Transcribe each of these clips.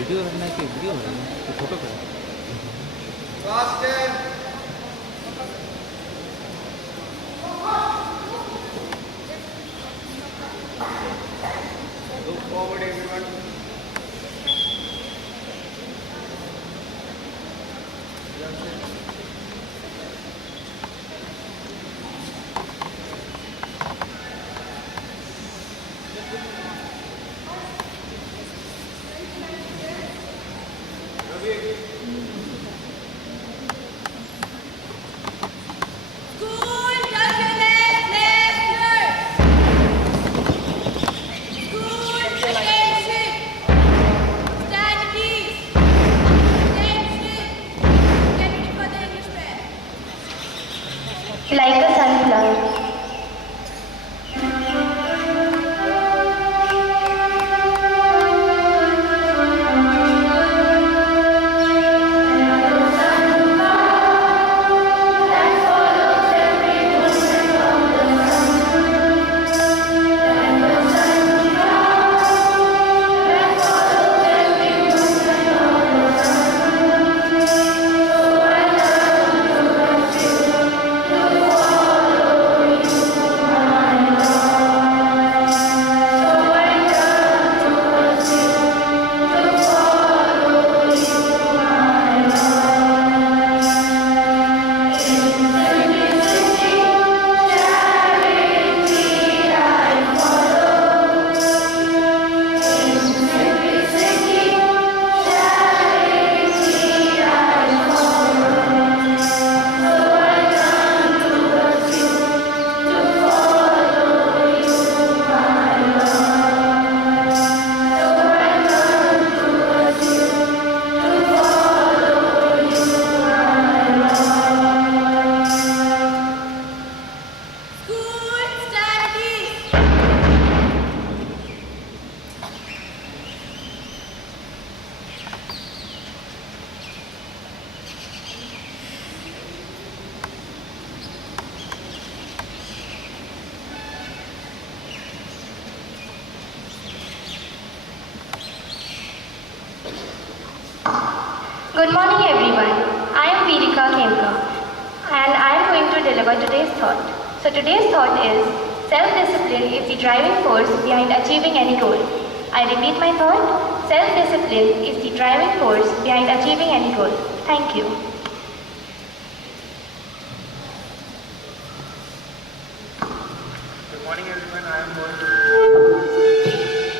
Video बनना है कि वीडियो है कि फोटो का Look forward, everyone. Like a sunflower. Good morning everyone. I am Virika Kemka and I am going to deliver today's thought. So today's thought is self-discipline is the driving force behind achieving any goal. I repeat my thought. Self-discipline is the driving force behind achieving any goal. Thank you. Good morning, everyone.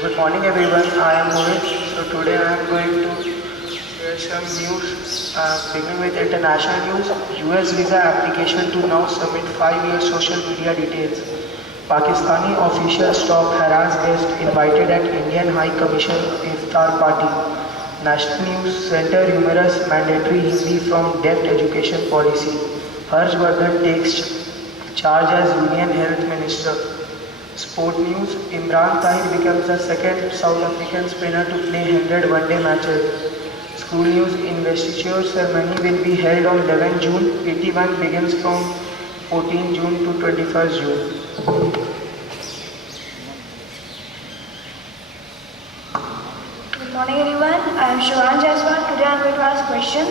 Good morning, everyone. I am Mohit. So today I am going to share some news. Beginning with international news, US visa application to now submit 5-year social media details. Pakistani officials stop harass guest invited at Indian High Commission Iftar party. National News Center humorous mandatory Hindi from Debt Education policy. Harshvardhan takes charge as Union Health Minister. Sport news, Imran Tahir becomes the second South African spinner to play 100 one-day matches. School news, investiture ceremony will be held on 11 June. PT1 begins from 14 June to 21st June. Good morning everyone. I am Shivan Jaiswal. Today I am going to ask questions.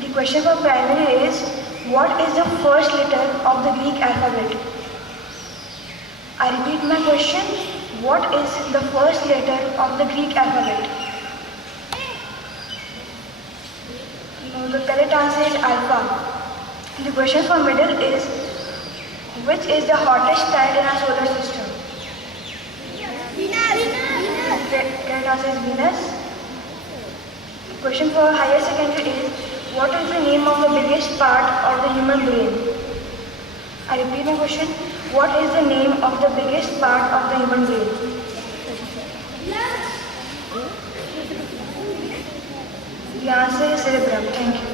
The question for primary is, what is the first letter of the Greek alphabet? I repeat my question. What is the first letter of the Greek alphabet? No, the correct answer is alpha. The question for middle is, which is the hottest planet in our solar system? Correct answer is Venus. The question for higher secondary is, what is the name of the biggest part of the human brain? I repeat my question. What is the name of the biggest part of the human brain? The answer is cerebrum. Thank you.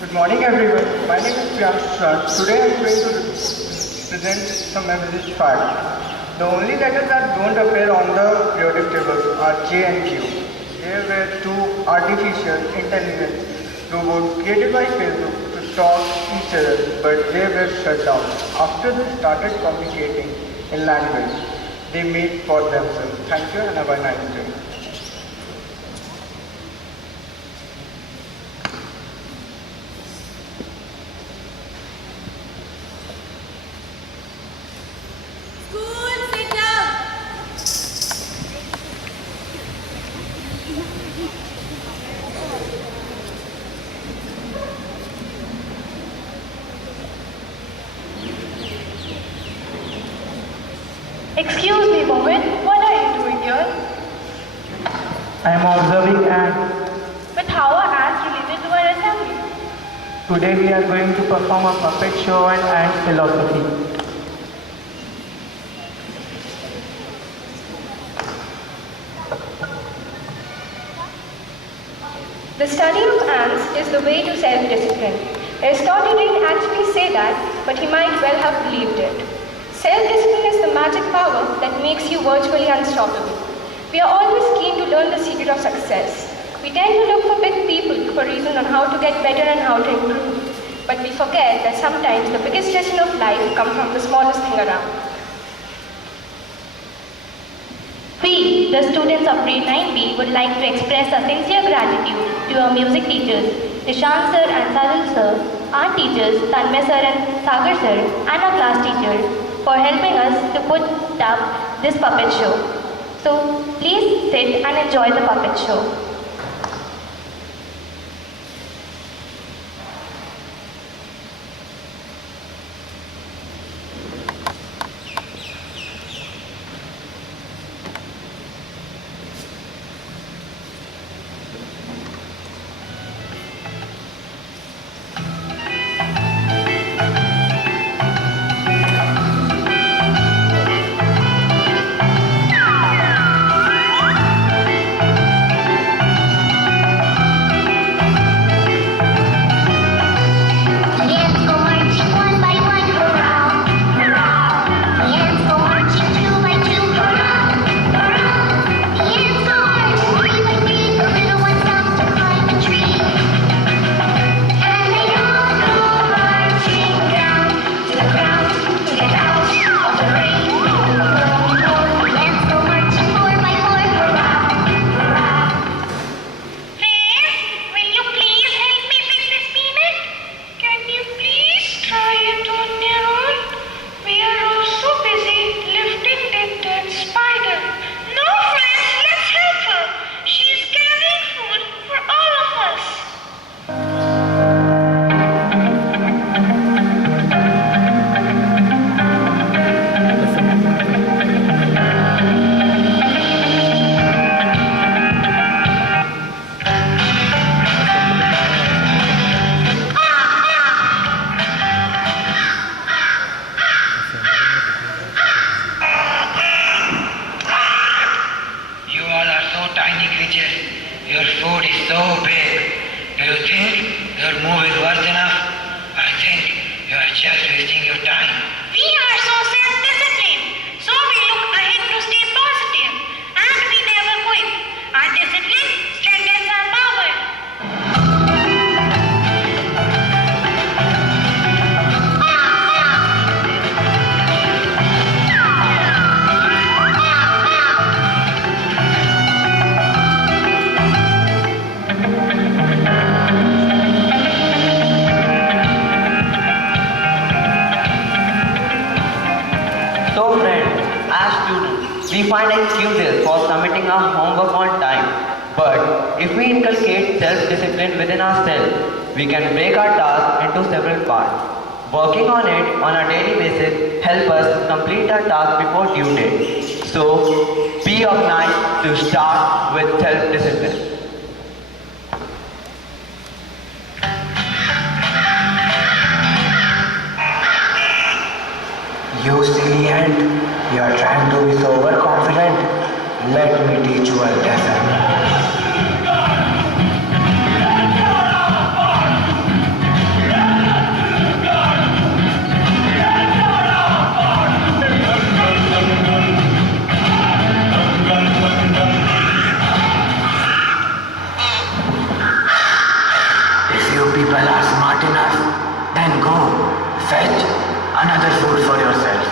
Good morning, everyone. My name is Priyansh. Today I am going to present some message fact. The only letters that don't appear on the periodic table are J and Q. They were two artificial intelligence robots created by Facebook to talk each other, but they were shut down after they started communicating in language. they made for themselves. Thank you and have a nice day. Excuse me, woman. What are you doing here? I am observing ants. But how are ants related to our assembly? Today we are going to perform a puppet show on ant philosophy. The study of ants is the way to self-discipline. Aristotle didn't actually say that, but he might well have believed it. Self-discipline is the magic power that makes you virtually unstoppable. We are always keen to learn the secret of success. We tend to look for big people for reasons on how to get better and how to improve. But we forget that sometimes the biggest lesson of life comes from the smallest thing around. We, the students of grade 9B, would like to express our sincere gratitude to our music teachers, Nishant sir and Sajal sir, our teachers, Tanmay sir and Sagar sir, and our class teacher, for helping us to put up this puppet show. So please sit and enjoy the puppet show. Your food is so big. Do you think your move is worth enough? I think you are just wasting your time. We are so self-disciplined, so we look ahead to stay positive, and we never quit. Our discipline strengthens our power. So friends, as students, we find excuses for submitting our homework on time. But if we inculcate self-discipline within ourselves, we can break our task into several parts. Working on it on a daily basis help us complete our task before due date. So, be organized to start with self-discipline. You silly ant, you are trying to be so overconfident. Let me teach you a lesson. If you people are smart enough, then go fetch another food for yourself.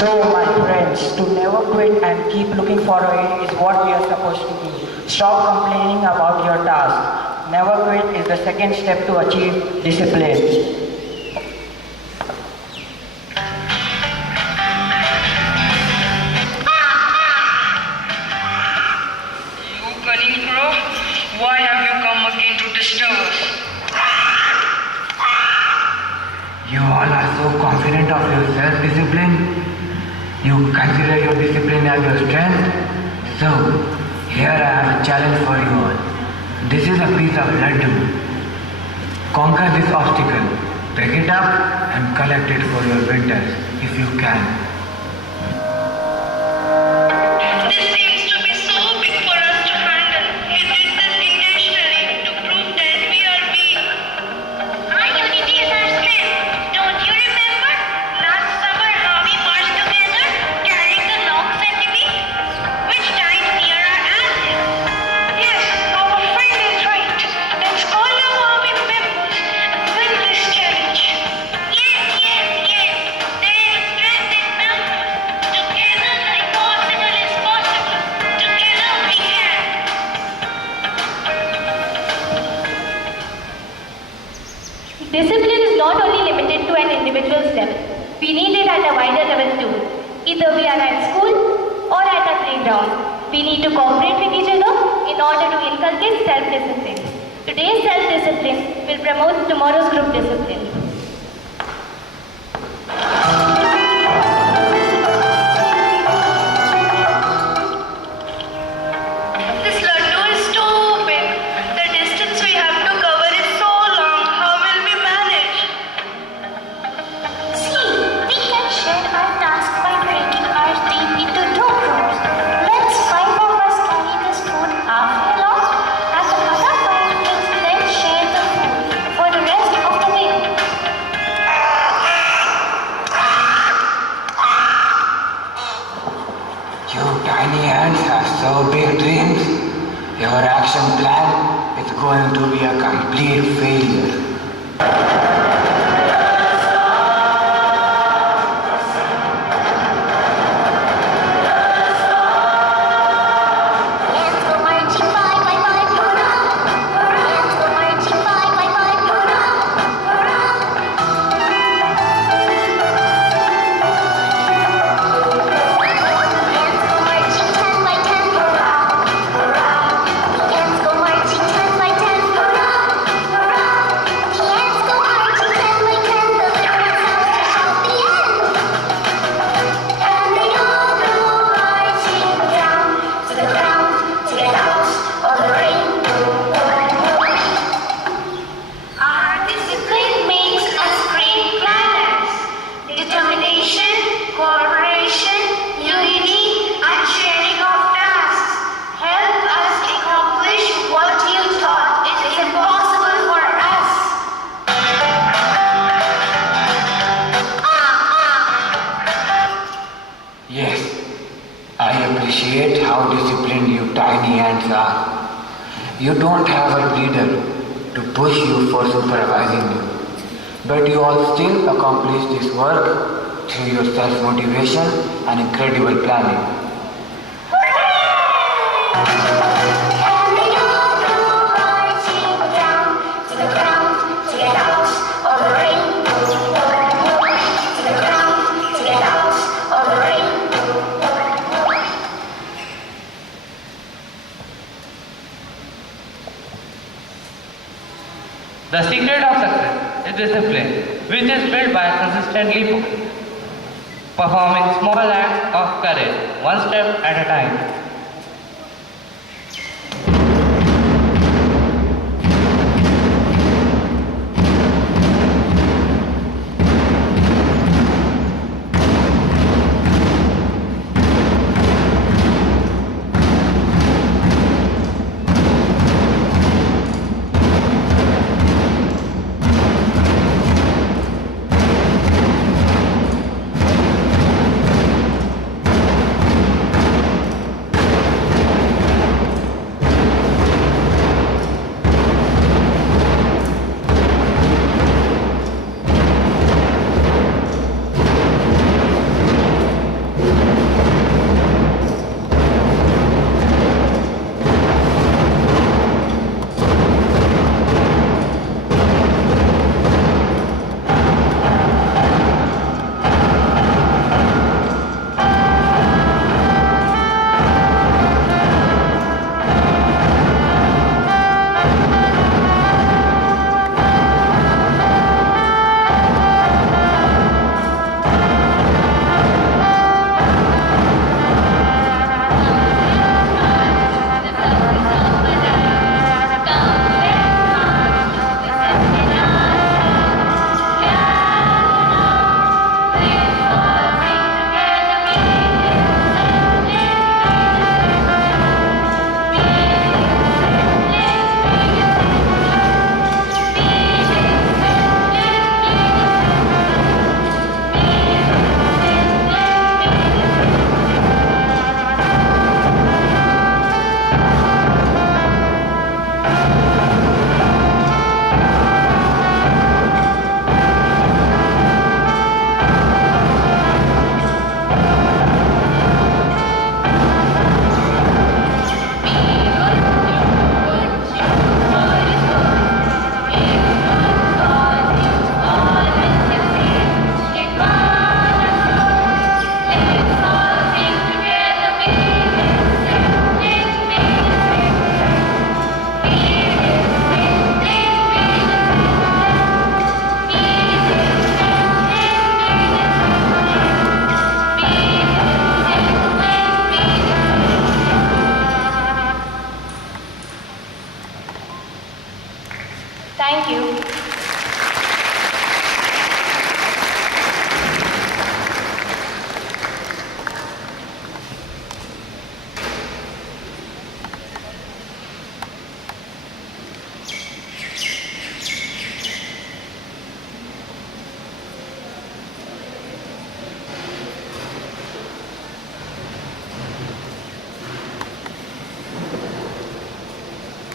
So, my friends, to never quit and keep looking for a way is what we are supposed to do. Stop complaining about your task. Never quit is the second step to achieve discipline. You cunning crow, why have you come again to disturb us? You all are so confident of your self-discipline. You consider your discipline as your strength. So, here I have a challenge for you all. This is a piece of laddu. Conquer this obstacle. Pick it up and collect it for your winters, if you can. This seems to be so big for us to handle. He did this intentionally to prove that we are weak. Our unity is our strength. Don't you remember last summer how we marched together, carrying the long centimeter, which died near our ashes? Yes, our friend is right. Let's call our army members and win this challenge. Yes, yes, yes. There is strength in numbers. Together the impossible is possible. Together we can. Discipline is not only limited to an individual's level. We need it at a wider level too. Either we are at school or at a playground. We need to cooperate with each other in order to inculcate self-discipline. Today's self-discipline will promote tomorrow's group discipline. This laddu is too big. The distance we have to cover is so long. How will we manage? See, we can share our task by breaking our team into two groups. Let's 5 of us carry this food half along, and the other 5 will then share the food for the rest of the day. You tiny ants have so big dreams. Your action plan is going to be a complete failure. Ants go marching by, hurrah! Ants go marching by, hurrah! Ants go marching 10 by 10, hurrah! The ants go marching 10 by 10, hurrah! The ants go marching 10 by 10, the victor's house to shout the end. And they all go marching down to the ground to get out of the rainbow. Our discipline makes us great planners. Determination, cooperation, unity, and sharing of tasks help us accomplish what you thought is impossible for us. Yes, I appreciate how disciplined you tiny ants are. You don't have a leader to push you for supervising you, but you all still accomplish this work through your self-motivation and incredible planning. And they all go marching down to the ground to get out of the rainbow. To the ground to get out of the rainbow. The secret of success is discipline, which is built by consistently performing small acts of courage, one step at a time.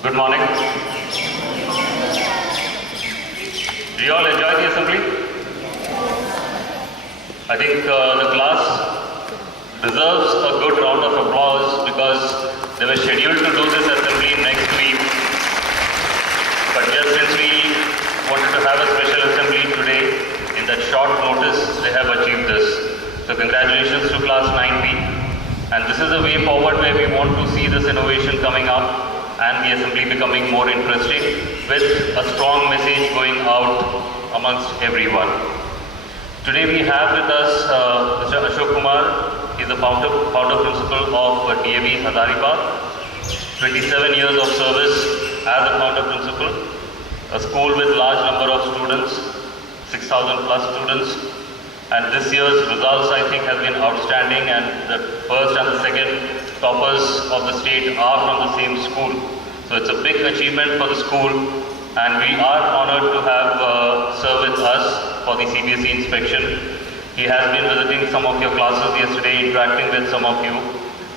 Good morning. Do you all enjoy the assembly? I think the class deserves a good round of applause because they were scheduled to do this assembly next week. But just since we wanted to have a special assembly today, in that short notice, they have achieved this. So congratulations to class 9B. And this is a way forward where we want to see this innovation coming up and the assembly becoming more interesting with a strong message going out amongst everyone. Today we have with us Mr. Ashok Kumar. He's the founder principal of DAV Hazaribagh. 27 years of service as a founder principal. A school with large number of students, 6,000 plus students. And this year's results, I think, have been outstanding, and the first and the second toppers of the state are from the same school. So it's a big achievement for the school, and we are honored to have Sir with us for the CBSE inspection. He has been visiting some of your classes yesterday, interacting with some of you.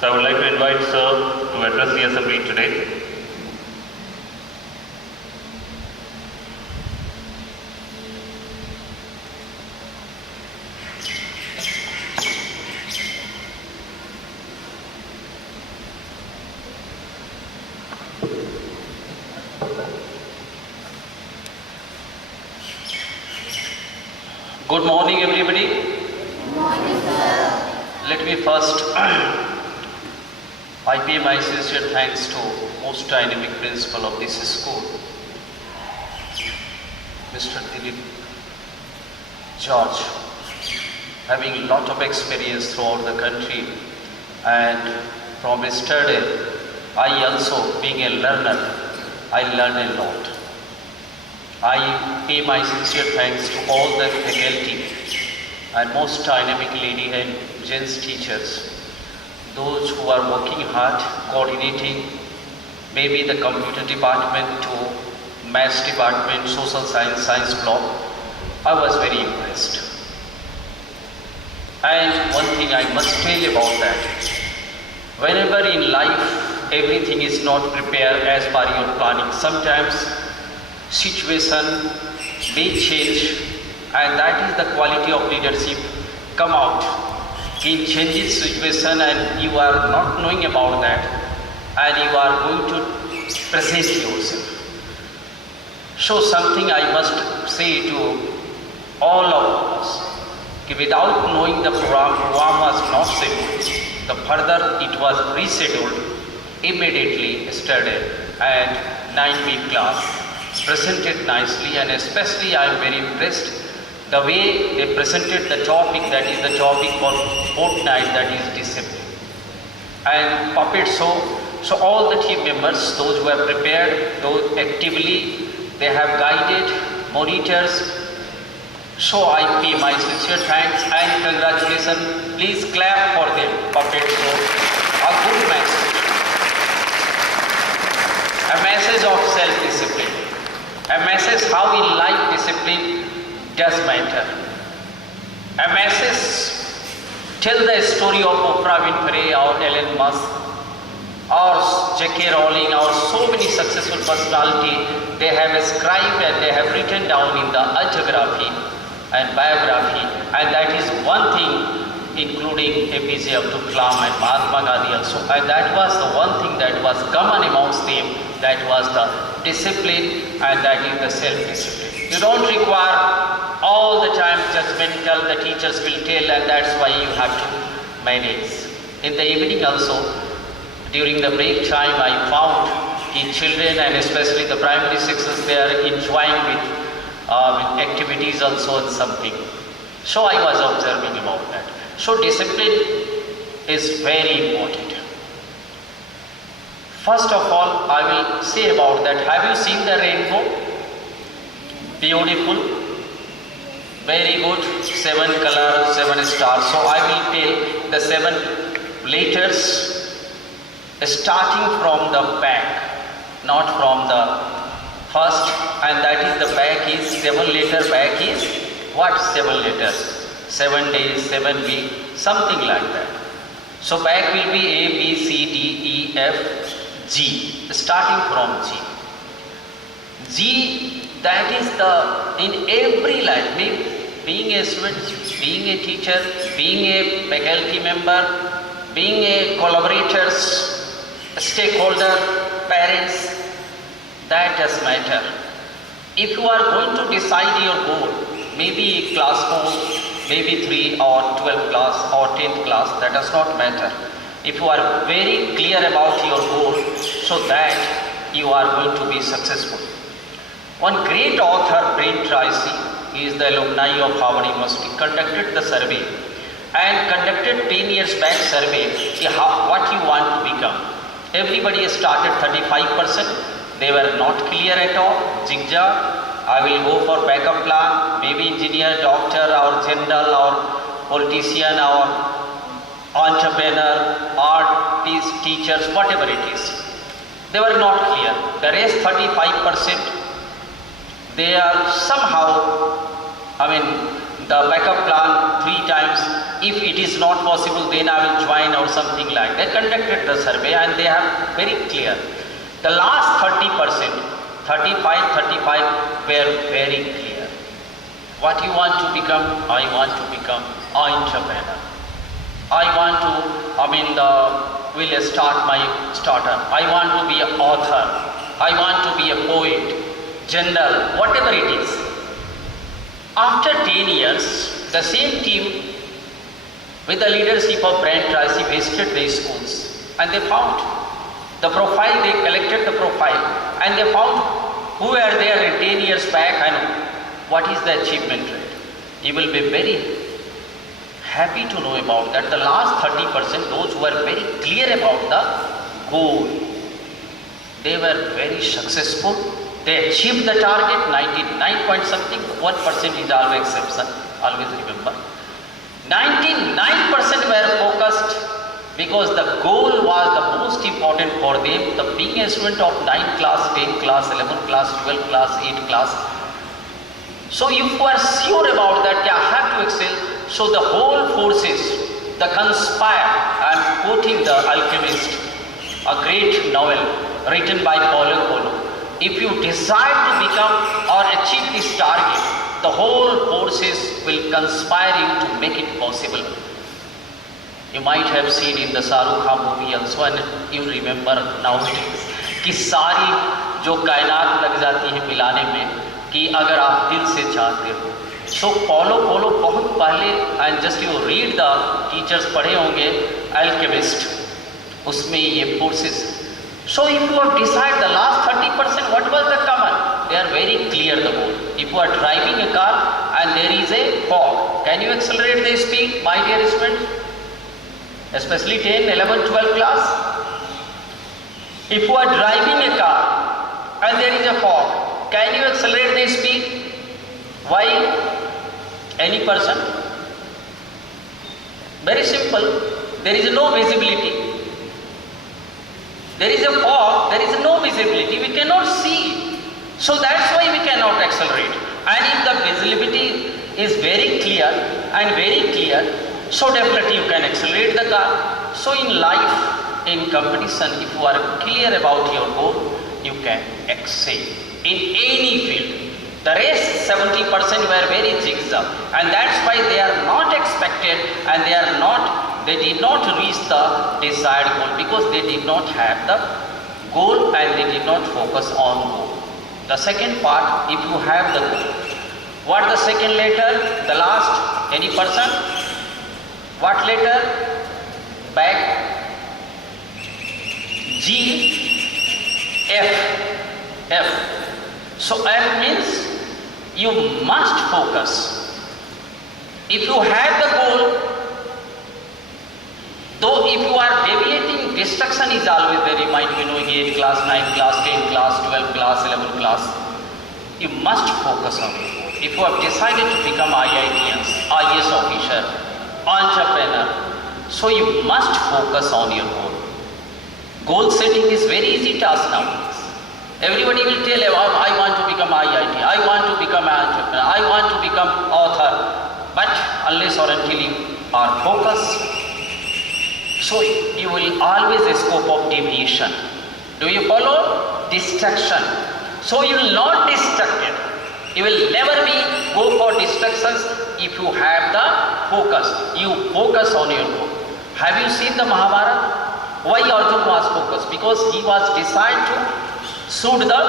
So I would like to invite Sir to address the assembly today. Good morning, everybody. Good morning, sir. Let me first, I pay my sincere thanks to most dynamic principal of this school, Mr. Dilip George, having a lot of experience throughout the country, and from yesterday, I also, being a learner, I learned a lot. I pay my sincere thanks to all the faculty and most dynamic lady and gents teachers, those who are working hard, coordinating, maybe the computer department to maths department, social science, science block. I was very impressed. And one thing I must tell about that, whenever in life everything is not prepared as per your planning, sometimes situation may change, and that is the quality of leadership come out in changing situation, and you are not knowing about that, and you are going to present yourself. So something I must say to all of us, without knowing the program was not scheduled, the further it was rescheduled immediately yesterday, and 9B class presented nicely, and especially I am very impressed the way they presented the topic, that is the topic for fortnight, that is discipline and puppet show. So all the team members, those who have prepared, those actively they have guided, monitors. So I pay my sincere thanks and congratulations. Please clap for them. Puppet show, a good message, a message of self-discipline. A message how in life discipline does matter. A message tell the story of Oprah Winfrey or Elon Musk or J.K. Rowling or so many successful personality. They have scribed and they have written down in the autobiography and biography, and that is one thing including APJ Abdul Kalam and Mahatma Gandhi also. And that was the one thing that was common amongst them, that was the discipline, and that is the self-discipline. You don't require all the time judgmental, the teachers will tell, and that's why you have to manage. In the evening also, during the break time, I found the children and especially the primary sections, they are enjoying with activities also and something. So I was observing about that. So discipline is very important. First of all, I will say about that. Have you seen the rainbow? Beautiful. Very good. 7 colors, 7 stars. So I will tell the 7 letters starting from the back, not from the first, and that is the back is 7-letter back is what? 7 letters. 7 days, 7 weeks, something like that. So back will be A, B, C, D, E, F, G, starting from G. G, that is in every life, being a student, being a teacher, being a faculty member, being a collaborators, a stakeholder, parents, that does matter. If you are going to decide your goal, maybe class 4, maybe 3 or 12th class or 10th class, that does not matter. If you are very clear about your goal, so that you are going to be successful. One great author, Brain Tracy, he is the alumni of Harvard University, conducted the survey and conducted 10 years back survey, what you want to become. Everybody started 35%. They were not clear at all, zigzag. I will go for backup plan, maybe engineer, doctor or general or politician or entrepreneur, artist, teachers, whatever it is. They were not clear. The rest 35%, they are somehow, the backup plan 3 times. If it is not possible, then I will join or something like that. They conducted the survey and they have very clear. The last 30%, 35 were very clear. What you want to become? I want to become entrepreneur. I want to, will start my startup. I want to be an author. I want to be a poet, general, whatever it is. After 10 years, the same team with the leadership of Brain Tracy visited the schools and they found the profile, they collected the profile and they found who were there in 10 years back and what is the achievement rate. You will be very happy to know about that. The last 30%, those who were very clear about the goal, they were very successful. They achieved the target, 99 point something, 1% is always exception, always remember. 99% were focused because the goal was the most important for them. The being a student of 9th class, 10th class, 11th class, 12th class, 8th class. So if you are sure about that, I have to excel. So the whole forces, the conspire. I am quoting The Alchemist, a great novel written by Paulo Coelho. If you decide to become or achieve this target, the whole forces will conspire you to make it possible. You might have seen in the Shahrukh Khan movie also, and you remember nowadays कि सारी जो कायनात लग जाती है मिलाने में कि अगर आप दिल से चाहते हो. So Paulo बहुत पहले, and just you read the teachers पढ़े होंगे Alchemist, उसमें ये forces. So if you have decided the last 30%, what was the common? They are very clear the goal. If you are driving a car and there is a fog, can you accelerate the speed, my dear students? Especially 10, 11, 12 class. If you are driving a car and there is a fog, can you accelerate the speed? Why? Any person? Very simple. There is no visibility. There is a fog, there is no visibility, we cannot see. So that's why we cannot accelerate. And if the visibility is very clear, so definitely you can accelerate the car. So in life, in competition, if you are clear about your goal, you can excel in any field. The rest 70% were very zigzag, and that's why they are not expected and they did not reach the desired goal because they did not have the goal and they did not focus on goal. The second part, if you have the goal, what the second letter, the last, any person? What letter? Back. G, F. So F means you must focus. If you have the goal, though if you are deviating, distraction is always there. You might be knowing 8th class, 9th class, 10th class, 12th class, 11th class. You must focus on it. If you have decided to become IITians, IAS officer, entrepreneur, so you must focus on your goal. Goal setting is very easy task nowadays. Everybody will tell you, I want to become IIT, I want to become an entrepreneur, I want to become author. But unless or until you are focused, so you will always a scope of deviation. Do you follow? Destruction. So you will not destruct it. You will never go for distractions if you have the focus. You focus on your goal. Have you seen the Mahabharata? Why Arjuna was focused? Because he was designed to shoot the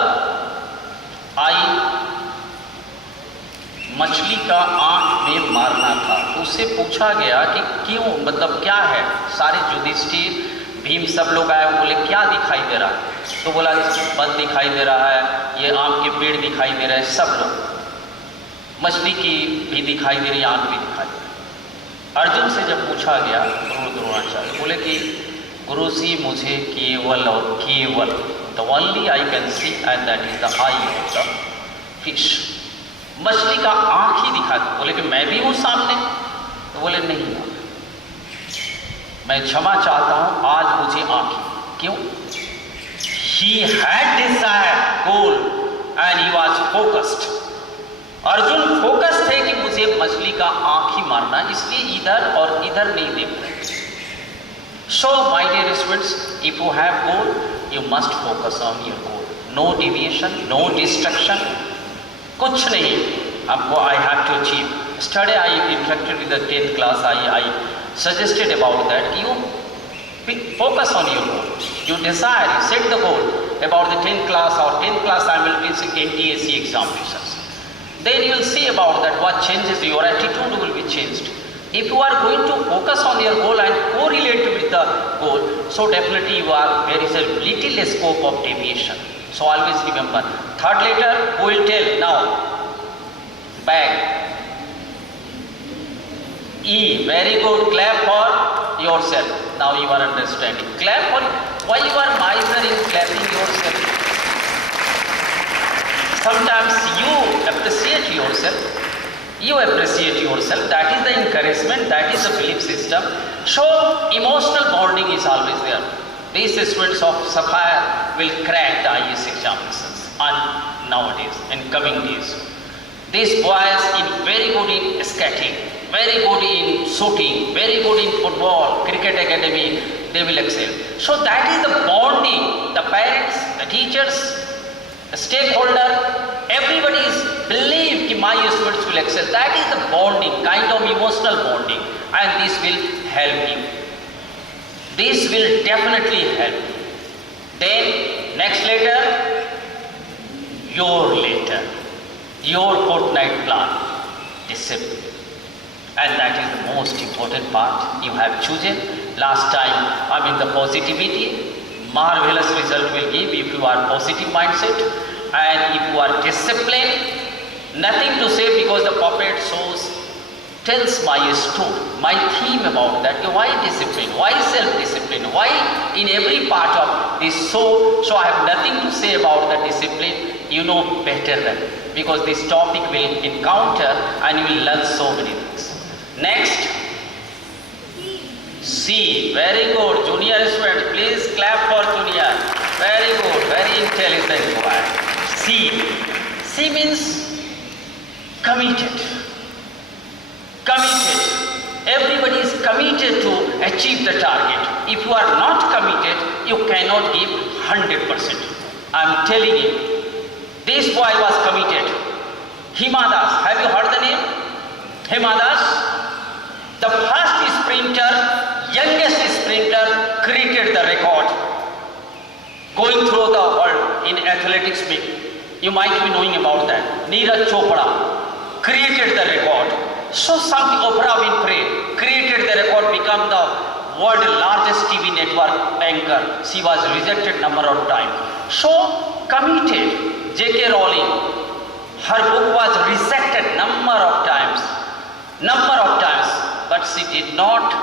eye. मछली का आंख में मारना था। तो उससे पूछा गया कि क्यों, मतलब क्या है? सारे युधिष्ठिर, भीम सब लोग आए, बोले क्या दिखाई दे रहा है? तो बोला वन दिखाई दे रहा है, ये आम के पेड़ दिखाई दे रहे हैं, सब लोग, मछली की भी दिखाई दे रही, आंख भी दिखाई दे रही। अर्जुन से जब पूछा गया द्रोणाचार्य बोले कि गुरु जी मुझे केवल और केवल the only I can see and that is the I of the fish, मछली का आंख ही दिखा। बोले कि मैं भी हूं सामने? तो बोले नहीं, मैं क्षमा चाहता हूं, आज मुझे आंख। क्यों? He had desired goal and he was focused. Arjun focus थे कि मुझे मछली का आंख ही मारना, इसलिए इधर और इधर नहीं देख रहे। So my dear students, if you have goal, you must focus on your goal. No deviation, no distraction. कुछ नहीं आपको I have to achieve. Yesterday I interacted with the 10th class. I suggested about that. You focus on your goal. You desire, you set the goal about the 10th class or 10th class simultaneous NTSC examinations. Then you will see about that what changes, your attitude will be changed. If you are going to focus on your goal and correlate with the goal, so definitely there is a little scope of deviation. So always remember. Third letter, who will tell now? Bag. E. Very good. Clap for yourself. Now you are understanding. Clap for, why you are miser in clapping yourself? Sometimes you appreciate yourself. You appreciate yourself. That is the encouragement. That is the belief system. So emotional bonding is always there. These students of Sapphire will crack the IAS examinations nowadays, in coming days. These boys in very good in skating, very good in shooting, very good in football, cricket academy, they will excel. So that is the bonding. The parents, the teachers, the stakeholder, everybody is believe that my students will excel. That is the bonding, kind of emotional bonding, and this will help you. This will definitely help you. Then next letter, your fortnight plan, discipline. And that is the most important part you have chosen. Last time, the positivity, marvelous result will give if you are positive mindset. And if you are disciplined, nothing to say because the puppet tells my story, my theme about that. Why discipline? Why self-discipline? Why in every part of this so I have nothing to say about the discipline. You know better than, because this topic will encounter and you will learn so many things. Next, C. Very good. Junior students, please clap for junior. Very good. Very intelligent boy. C. C means committed. Committed. Everybody is committed to achieve the target. If you are not committed, you cannot give 100%. I am telling you. This boy was committed. Himadas. Have you heard the name? Himadas. The first sprinter, youngest sprinter, created the record. Going through the world in athletics meet. You might be knowing about that. Neeraj Chopra created the record. So something, Oprah Winfrey created the record, become the world's largest TV network anchor. She was rejected number of times. So committed. J.K. Rowling, her book was rejected number of times, but she did not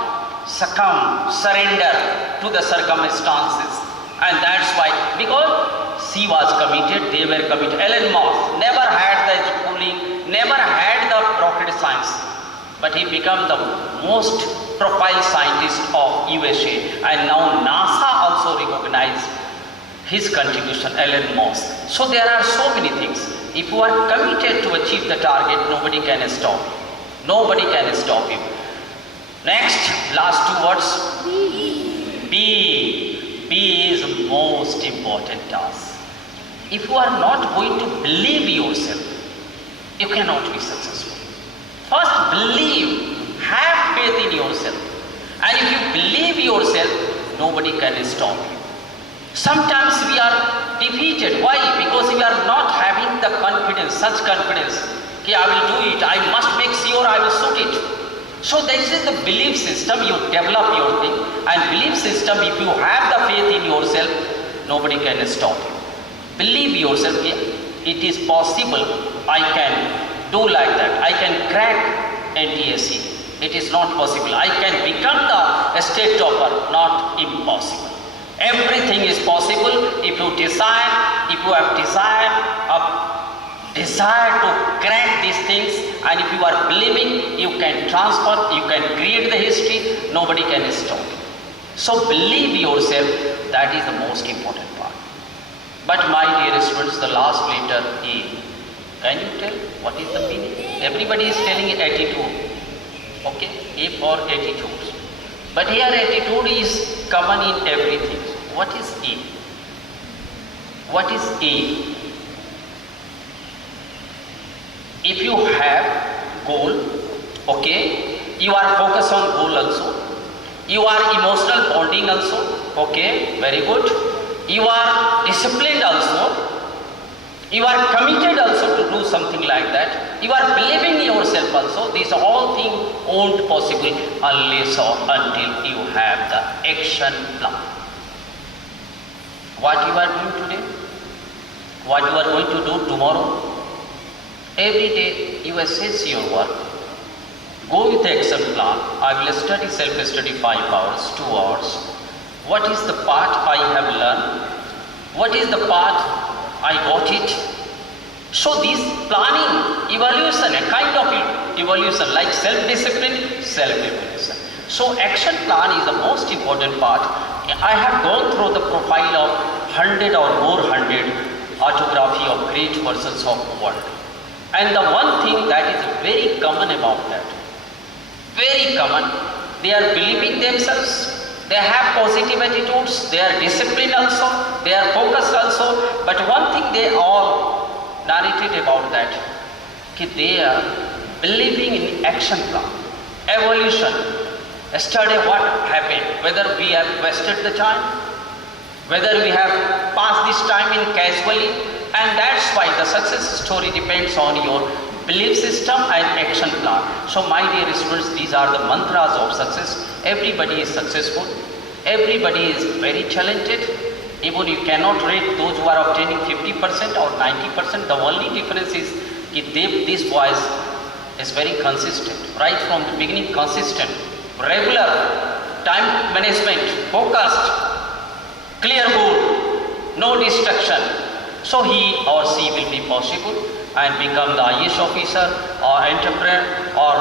surrender to the circumstances, and that's why, because she was committed, they were committed. Elon Musk never had the schooling, never had the rocket science, but he became the most profile scientist of USA, and now NASA also recognized his contribution, Elon Musk. So there are so many things. If you are committed to achieve the target, nobody can stop you. Nobody can stop you. Next, last two words. B. B is most important task. If you are not going to believe yourself, you cannot be successful. First, believe, have faith in yourself. And if you believe yourself, nobody can stop you. Sometimes we are defeated. Why? Because we are not having the confidence, such confidence. Okay, I will do it. I must make sure I will suit it. So this is the belief system. You develop your thing. And belief system, if you have the faith in yourself, nobody can stop you. Believe yourself. It is possible. I can do like that. I can crack NTSC. It is not possible. I can become the state topper. Not impossible. Everything is possible if you desire, if you have desire to crack these things, and if you are believing, you can transfer, you can create the history, nobody can stop you. So believe yourself, that is the most important part. But my dear students, the last letter A. Can you tell what is the meaning? Everybody is telling attitude. Okay, A for attitude. But here attitude is common in everything. What is A? What is A? If you have goal, okay, you are focused on goal also. You are emotional bonding also, okay, very good. You are disciplined also. You are committed also to do something like that. You are believing yourself also. These all things won't possible unless or until you have the action plan. What you are doing today? What you are going to do tomorrow? Every day you assess your work. Go with the action plan. I will study self-study 5 hours, 2 hours. What is the part I have learned? What is the part I got it? So this planning, evaluation, a kind of evaluation like self-discipline, self-evaluation. So action plan is the most important part. I have gone through the profile of 100 or more 100 autography of great persons of the world. And the one thing that is very common about that, very common, they are believing themselves. They have positive attitudes, they are disciplined also, they are focused also, but one thing they all narrated about that, they are believing in action plan, evolution, yesterday what happened, whether we have wasted the time, whether we have passed this time in casually, and that's why the success story depends on your belief system and action plan. So my dear students, these are the mantras of success. Everybody is successful. Everybody is very talented. Even you cannot rate those who are obtaining 50% or 90%. The only difference is these boys is very consistent. Right from the beginning, consistent, regular, time management, focused, clear goal, no distraction. So he or she will be possible and become the IAS officer or entrepreneur or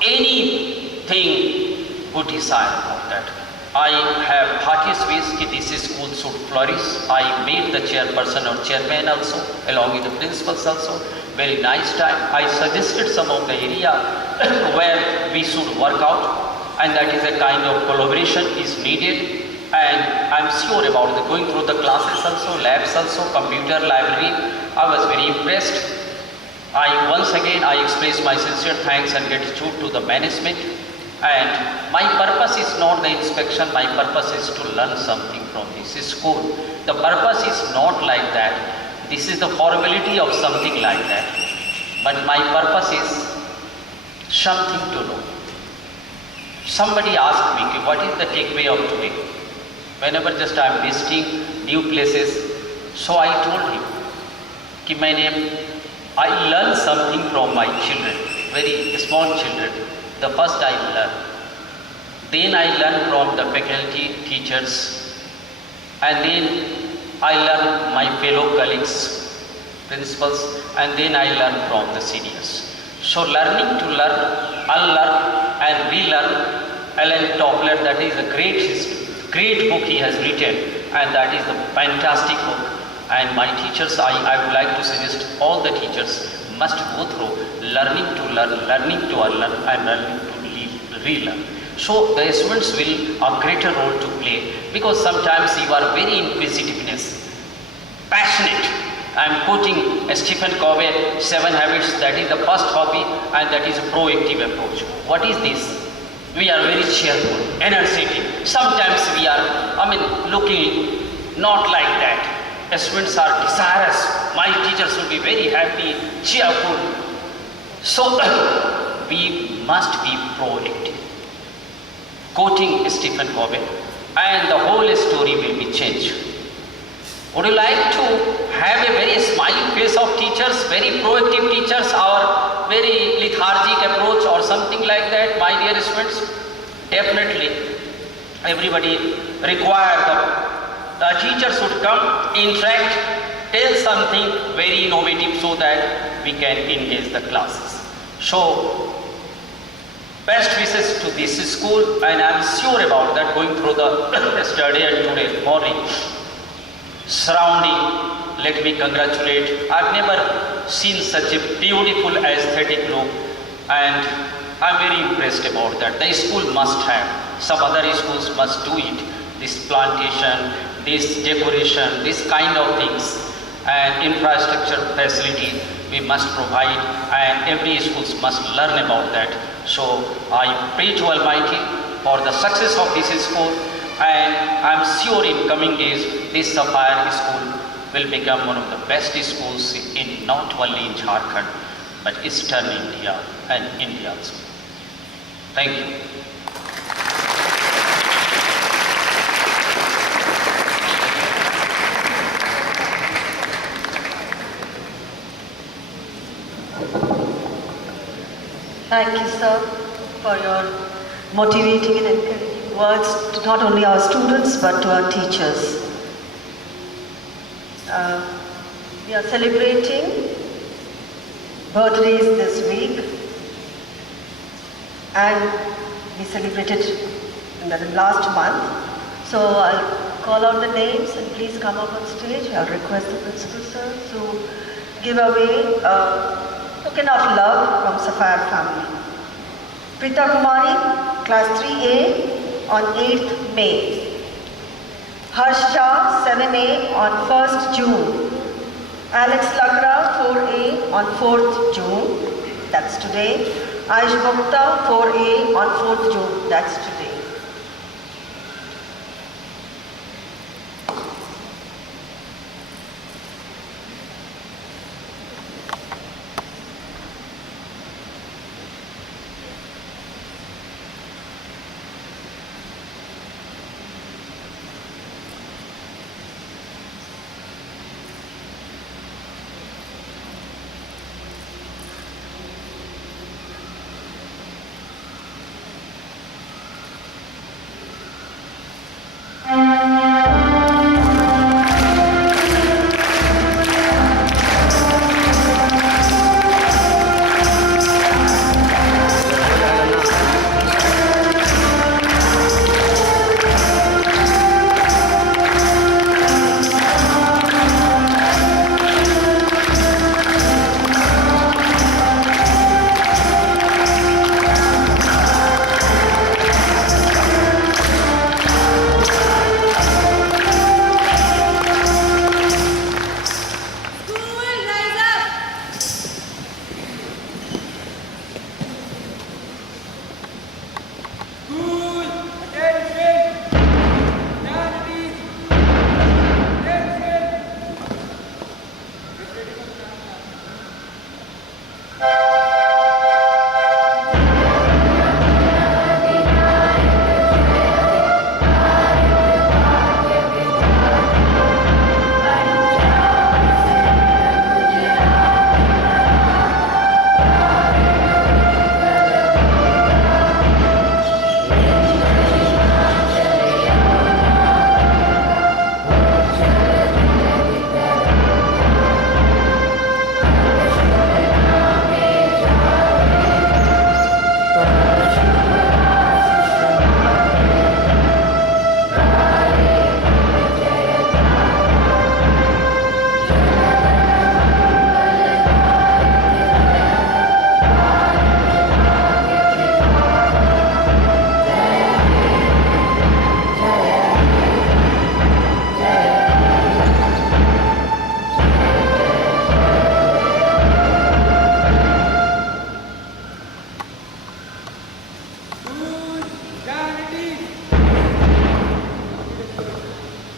anything good desire about that. I have heartiest wish that this school should flourish. I made the chairperson or chairman also, along with the principals also. Very nice time. I suggested some of the area where we should work out, and that is a kind of collaboration is needed. And I'm sure about the going through the classes also, labs also, computer library. I was very impressed. Once again I express my sincere thanks and gratitude to the management. And my purpose is not the inspection, my purpose is to learn something from this school. The purpose is not like that. This is the formality of something like that. But my purpose is something to know. Somebody asked me, what is the takeaway of today? Whenever just I am visiting new places, so I told him, I learn something from my children, very small children. The first I learn. Then I learn from the faculty, teachers, and then I learn my fellow colleagues, principals, and then I learn from the seniors. So learning to learn, unlearn and relearn. Alan Toppler, that is a great book he has written, and that is the fantastic book. And my teachers, I would like to suggest all the teachers must go through learning to learn, learning to unlearn, and learning to relearn. So the students will a greater role to play, because sometimes you are very inquisitiveness, passionate. I am quoting Stephen Covey, 7 Habits, that is the first hobby, and that is a proactive approach. What is this? We are very cheerful, energetic. Sometimes we are, looking not like that. Students are desirous. My teachers will be very happy, cheerful. So we must be proactive. Quoting Stephen Covey, and the whole story will be changed. Would you like to have a very smiling face of teachers, very proactive teachers, or very lethargic approach or something like that, my dear students? Definitely, everybody require the teacher should come, interact, tell something very innovative so that we can engage the classes. So, best wishes to this school, and I am sure about that going through the study and today morning. Surrounding, let me congratulate. I've never seen such a beautiful aesthetic look, and I'm very impressed about that. The school must have, some other schools must do it. This plantation, this decoration, this kind of things, and infrastructure facility we must provide, and every school must learn about that. So I pray to Almighty for the success of this school, and I'm sure in coming days this Sapphire school will become one of the best schools in not only in Jharkhand but Eastern India and India also. Thank you. Thank you, sir, for your motivating and encouraging words to not only our students but to our teachers. We are celebrating birthdays this week, and we celebrated in the last month. So I'll call out the names and please come up on stage. I'll request the principal sir to give away token of love from Sapphire family. Prita Kumari, class 3A on 8th May. Harsha, 7A on 1st June. Alex Lakra, 4A on 4th June. That's today. Aish Gupta, 4A on 4th June. That's today.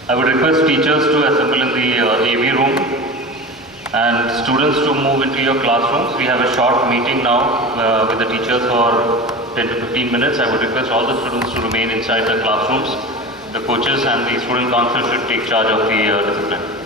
I would request teachers to assemble in the AV room and students to move into your classrooms. We have a short meeting now with the teachers for 10 to 15 minutes. I would request all the students to remain inside the classrooms. The coaches and the student council should take charge of the discipline.